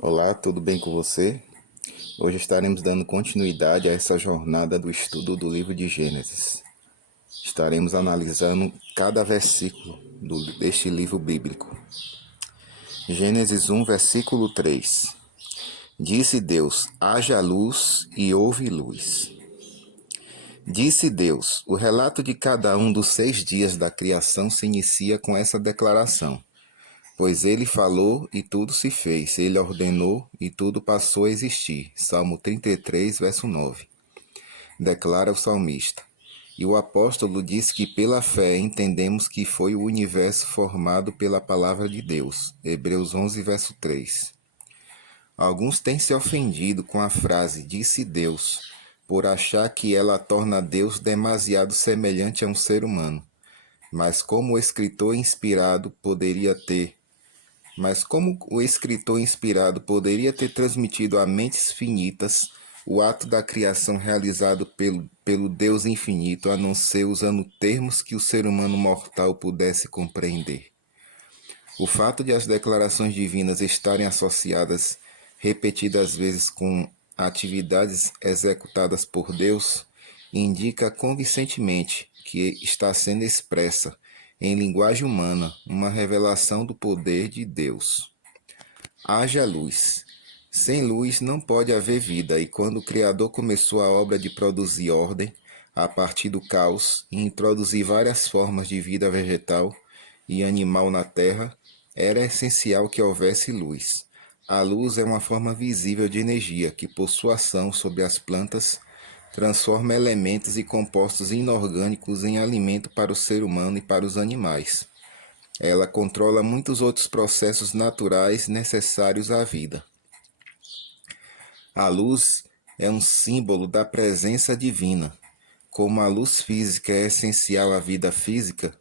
Olá, tudo bem com você? Hoje estaremos dando continuidade a essa jornada do estudo do livro de Gênesis. Estaremos analisando cada versículo deste livro bíblico. Gênesis 1, versículo 3. Disse Deus: haja luz e houve luz. Disse Deus: o relato de cada um dos 6 dias da criação se inicia com essa declaração. Pois ele falou e tudo se fez, ele ordenou e tudo passou a existir. Salmo 33, verso 9. Declara o salmista. E o apóstolo diz que pela fé entendemos que foi o universo formado pela palavra de Deus. Hebreus 11, verso 3. Alguns têm se ofendido com a frase disse Deus, por achar que ela torna Deus demasiado semelhante a um ser humano. Mas como o escritor inspirado poderia ter transmitido a mentes finitas o ato da criação realizado pelo Deus infinito, a não ser usando termos que o ser humano mortal pudesse compreender. O fato de as declarações divinas estarem associadas repetidas vezes com atividades executadas por Deus indica convincentemente que está sendo expressa em linguagem humana, uma revelação do poder de Deus. Haja luz. Sem luz não pode haver vida, e quando o Criador começou a obra de produzir ordem, a partir do caos, e introduzir várias formas de vida vegetal e animal na Terra, era essencial que houvesse luz. A luz é uma forma visível de energia que, por sua ação sobre as plantas, transforma elementos e compostos inorgânicos em alimento para o ser humano e para os animais. Ela controla muitos outros processos naturais necessários à vida. A luz é um símbolo da presença divina. Como a luz física é essencial à vida física,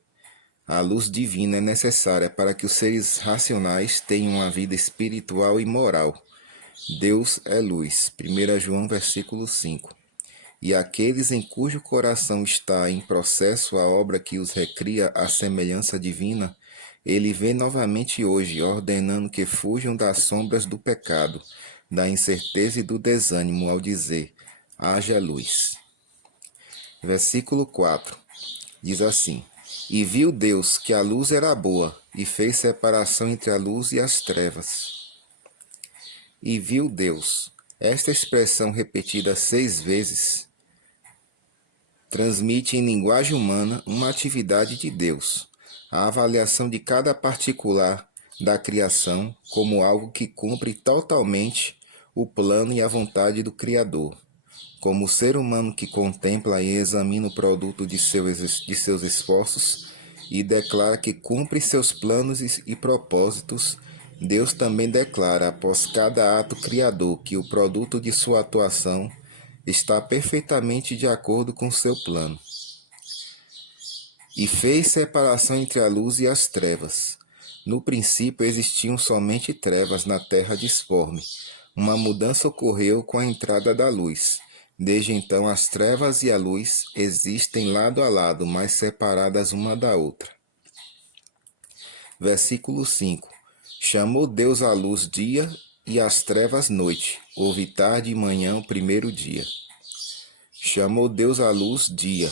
a luz divina é necessária para que os seres racionais tenham uma vida espiritual e moral. Deus é luz. 1 João versículo 5. E aqueles em cujo coração está em processo a obra que os recria à semelhança divina, ele vê novamente hoje, ordenando que fujam das sombras do pecado, da incerteza e do desânimo, ao dizer: haja luz. Versículo 4 diz assim: E viu Deus que a luz era boa, e fez separação entre a luz e as trevas. E viu Deus. Esta expressão repetida 6 vezes transmite em linguagem humana uma atividade de Deus, a avaliação de cada particular da criação como algo que cumpre totalmente o plano e a vontade do Criador, como o ser humano que contempla e examina o produto de seus esforços e declara que cumpre seus planos e propósitos. Deus também declara, após cada ato criador, que o produto de sua atuação está perfeitamente de acordo com seu plano. E fez separação entre a luz e as trevas. No princípio existiam somente trevas na terra disforme. Uma mudança ocorreu com a entrada da luz. Desde então as trevas e a luz existem lado a lado, mas separadas uma da outra. Versículo 5. Chamou Deus a luz dia e as trevas noite. Houve tarde e manhã o primeiro dia. Chamou Deus a luz dia.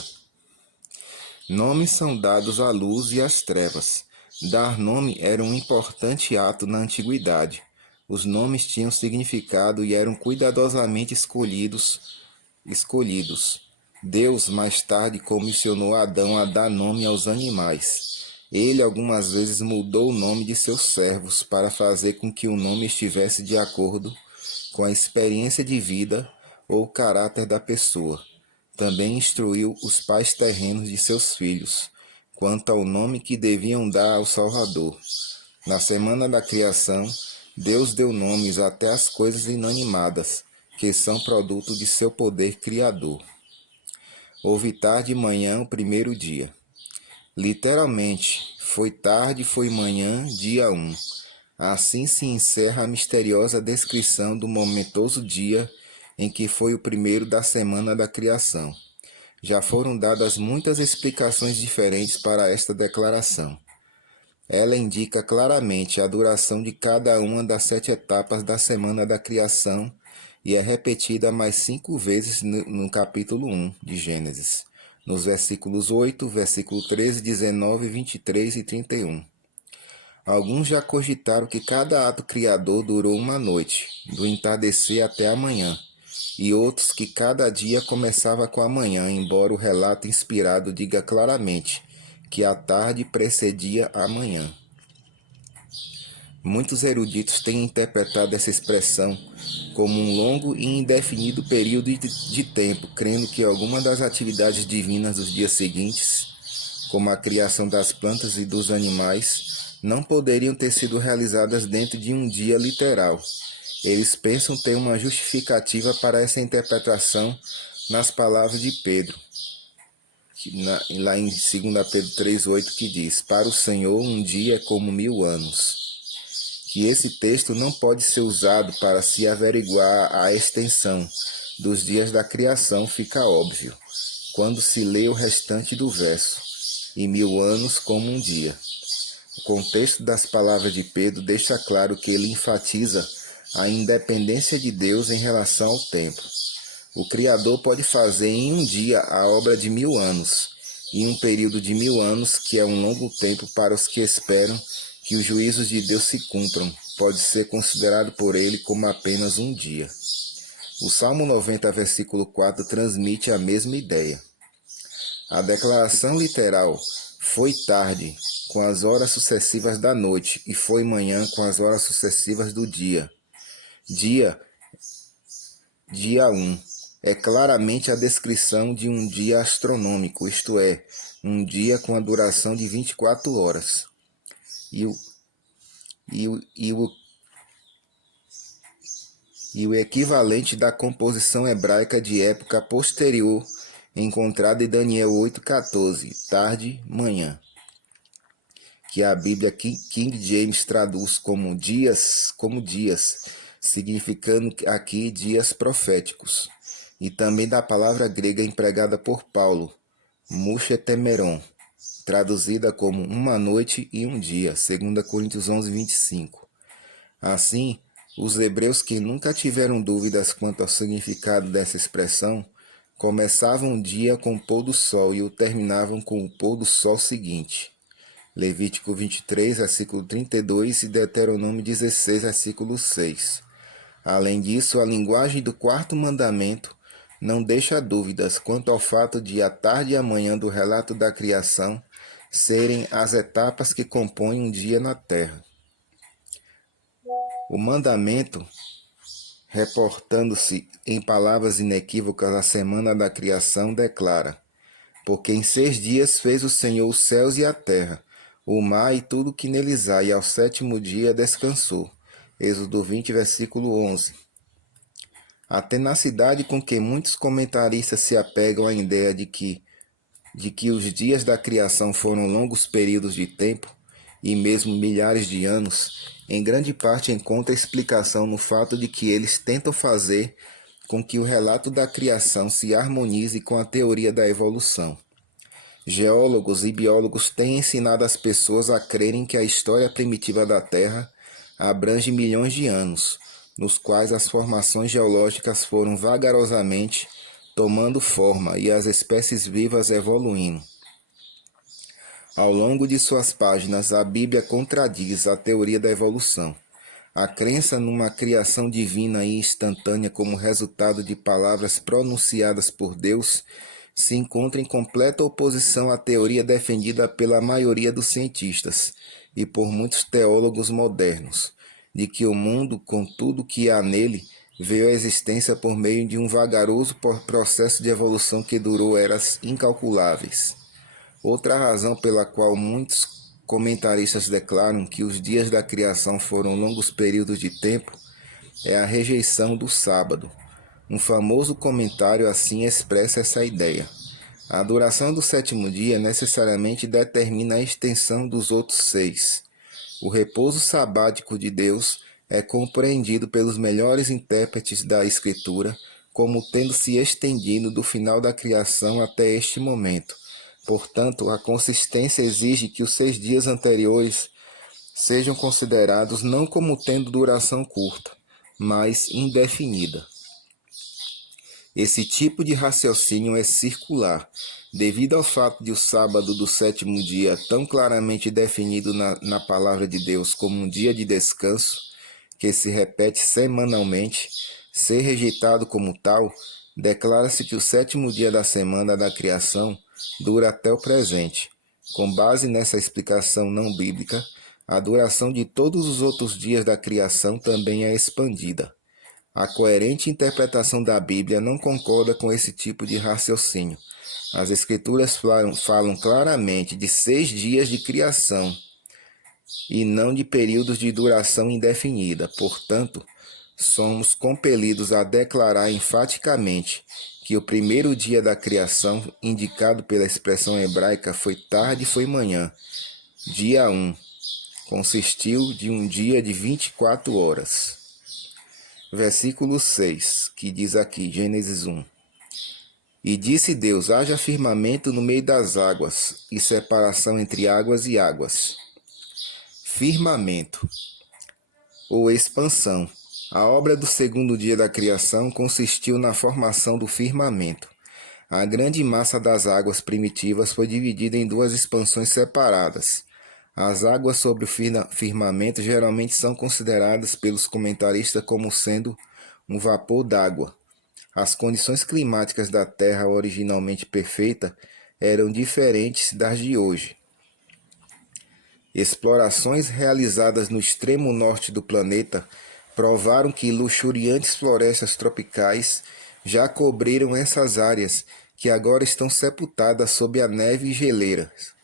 Nomes são dados à luz e às trevas. Dar nome era um importante ato na antiguidade. Os nomes tinham significado e eram cuidadosamente escolhidos. Deus mais tarde comissionou Adão a dar nome aos animais. Ele algumas vezes mudou o nome de seus servos para fazer com que o nome estivesse de acordo com a experiência de vida ou o caráter da pessoa. Também instruiu os pais terrenos de seus filhos quanto ao nome que deviam dar ao Salvador. Na semana da criação, Deus deu nomes até às coisas inanimadas, que são produto de seu poder criador. Houve tarde e manhã o primeiro dia. Literalmente, foi tarde, foi manhã, dia 1. Assim se encerra a misteriosa descrição do momentoso dia em que foi o primeiro da semana da criação. Já foram dadas muitas explicações diferentes para esta declaração. Ela indica claramente a duração de cada uma das 7 etapas da semana da criação e é repetida mais 5 vezes no capítulo 1 de Gênesis, nos versículos 8, versículo 13, 19, 23 e 31. Alguns já cogitaram que cada ato criador durou uma noite, do entardecer até a manhã, e outros que cada dia começava com a manhã, embora o relato inspirado diga claramente que a tarde precedia a manhã. Muitos eruditos têm interpretado essa expressão como um longo e indefinido período de tempo, crendo que alguma das atividades divinas dos dias seguintes, como a criação das plantas e dos animais, não poderiam ter sido realizadas dentro de um dia literal. Eles pensam ter uma justificativa para essa interpretação nas palavras de Pedro, lá em 2 Pedro 3,8, que diz: Para o Senhor um dia é como 1000 anos. Que esse texto não pode ser usado para se averiguar a extensão dos dias da criação fica óbvio, quando se lê o restante do verso, e 1000 anos como um dia. O contexto das palavras de Pedro deixa claro que ele enfatiza a independência de Deus em relação ao tempo. O Criador pode fazer em um dia a obra de 1000 anos, e um período de 1000 anos, que é um longo tempo para os que esperam que os juízos de Deus se cumpram, pode ser considerado por ele como apenas um dia. O Salmo 90, versículo 4, transmite a mesma ideia. A declaração literal foi tarde, com as horas sucessivas da noite, e foi manhã, com as horas sucessivas do dia. Dia 1, é claramente a descrição de um dia astronômico, isto é, um dia com a duração de 24 horas. E o equivalente da composição hebraica de época posterior encontrada em Daniel 8,14, tarde, manhã, que a Bíblia King James traduz como dias, significando aqui dias proféticos, e também da palavra grega empregada por Paulo, mushetemeron, traduzida como uma noite e um dia, 2 Coríntios 11, 25. Assim, os hebreus que nunca tiveram dúvidas quanto ao significado dessa expressão, começavam o dia com o pôr do sol e o terminavam com o pôr do sol seguinte. Levítico 23, versículo 32 e Deuteronômio 16, versículo 6. Além disso, a linguagem do quarto mandamento não deixa dúvidas quanto ao fato de a tarde e a manhã do relato da criação serem as etapas que compõem um dia na terra. O mandamento, reportando-se em palavras inequívocas à semana da criação, declara: Porque em 6 dias fez o Senhor os céus e a terra, o mar e tudo que neles há, e ao 7º dia descansou. Êxodo 20, versículo 11. A tenacidade com que muitos comentaristas se apegam à ideia de que os dias da criação foram longos períodos de tempo, e mesmo milhares de anos, em grande parte encontra explicação no fato de que eles tentam fazer com que o relato da criação se harmonize com a teoria da evolução. Geólogos e biólogos têm ensinado as pessoas a crerem que a história primitiva da Terra abrange milhões de anos, nos quais as formações geológicas foram vagarosamente tomando forma e as espécies vivas evoluindo. Ao longo de suas páginas, a Bíblia contradiz a teoria da evolução. A crença numa criação divina e instantânea como resultado de palavras pronunciadas por Deus se encontra em completa oposição à teoria defendida pela maioria dos cientistas e por muitos teólogos modernos, de que o mundo, com tudo que há nele, veio à existência por meio de um vagaroso processo de evolução que durou eras incalculáveis. Outra razão pela qual muitos comentaristas declaram que os dias da criação foram longos períodos de tempo é a rejeição do sábado. Um famoso comentário assim expressa essa ideia. A duração do 7º dia necessariamente determina a extensão dos outros 6. O repouso sabático de Deus é compreendido pelos melhores intérpretes da Escritura como tendo se estendido do final da criação até este momento. Portanto, a consistência exige que os 6 dias anteriores sejam considerados não como tendo duração curta, mas indefinida. Esse tipo de raciocínio é circular, devido ao fato de o sábado do sétimo dia, tão claramente definido na palavra de Deus como um dia de descanso, que se repete semanalmente, ser rejeitado como tal, declara-se que o sétimo dia da semana da criação dura até o presente. Com base nessa explicação não bíblica, a duração de todos os outros dias da criação também é expandida. A coerente interpretação da Bíblia não concorda com esse tipo de raciocínio. As Escrituras falam claramente de 6 dias de criação e não de períodos de duração indefinida. Portanto, somos compelidos a declarar enfaticamente que o primeiro dia da criação, indicado pela expressão hebraica, foi tarde e foi manhã. Dia 1 consistiu de um dia de 24 horas. Versículo 6, que diz aqui, Gênesis 1. E disse Deus, haja firmamento no meio das águas, e separação entre águas e águas. Firmamento, ou expansão. A obra do segundo dia da criação consistiu na formação do firmamento. A grande massa das águas primitivas foi dividida em 2 expansões separadas. As águas sobre o firmamento geralmente são consideradas pelos comentaristas como sendo um vapor d'água. As condições climáticas da Terra originalmente perfeita eram diferentes das de hoje. Explorações realizadas no extremo norte do planeta provaram que luxuriantes florestas tropicais já cobriram essas áreas que agora estão sepultadas sob a neve e geleiras.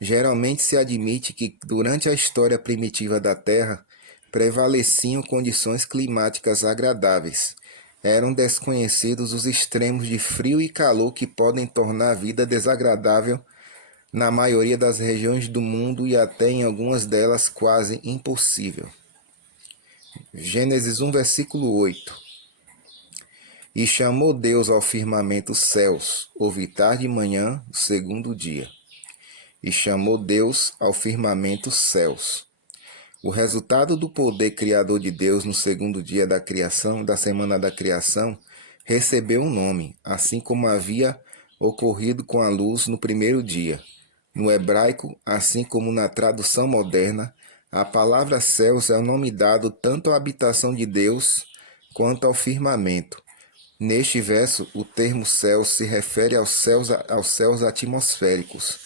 Geralmente se admite que durante a história primitiva da Terra prevaleciam condições climáticas agradáveis. Eram desconhecidos os extremos de frio e calor que podem tornar a vida desagradável na maioria das regiões do mundo e até em algumas delas quase impossível. Gênesis 1, versículo 8. E chamou Deus ao firmamento os céus, houve tarde e manhã, o segundo dia. E chamou Deus ao firmamento os céus. O resultado do poder criador de Deus no segundo dia da criação, da semana da criação, recebeu um nome, assim como havia ocorrido com a luz no primeiro dia. No hebraico, assim como na tradução moderna, a palavra céus é o nome dado tanto à habitação de Deus quanto ao firmamento. Neste verso, o termo céus se refere aos céus atmosféricos,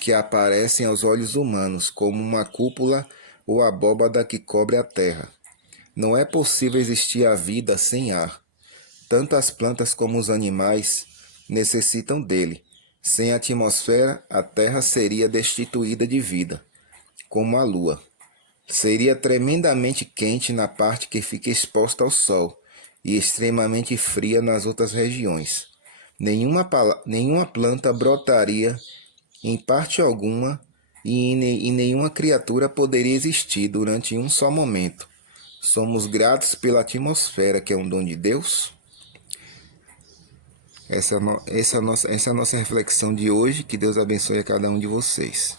que aparecem aos olhos humanos como uma cúpula ou abóbada que cobre a terra. Não é possível existir a vida sem ar. Tanto as plantas como os animais necessitam dele. Sem a atmosfera, a terra seria destituída de vida, como a lua. Seria tremendamente quente na parte que fica exposta ao sol e extremamente fria nas outras regiões. Nenhuma planta brotaria em parte alguma e nenhuma criatura poderia existir durante um só momento. Somos gratos pela atmosfera, que é um dom de Deus. Essa é a nossa reflexão de hoje. Que Deus abençoe a cada um de vocês.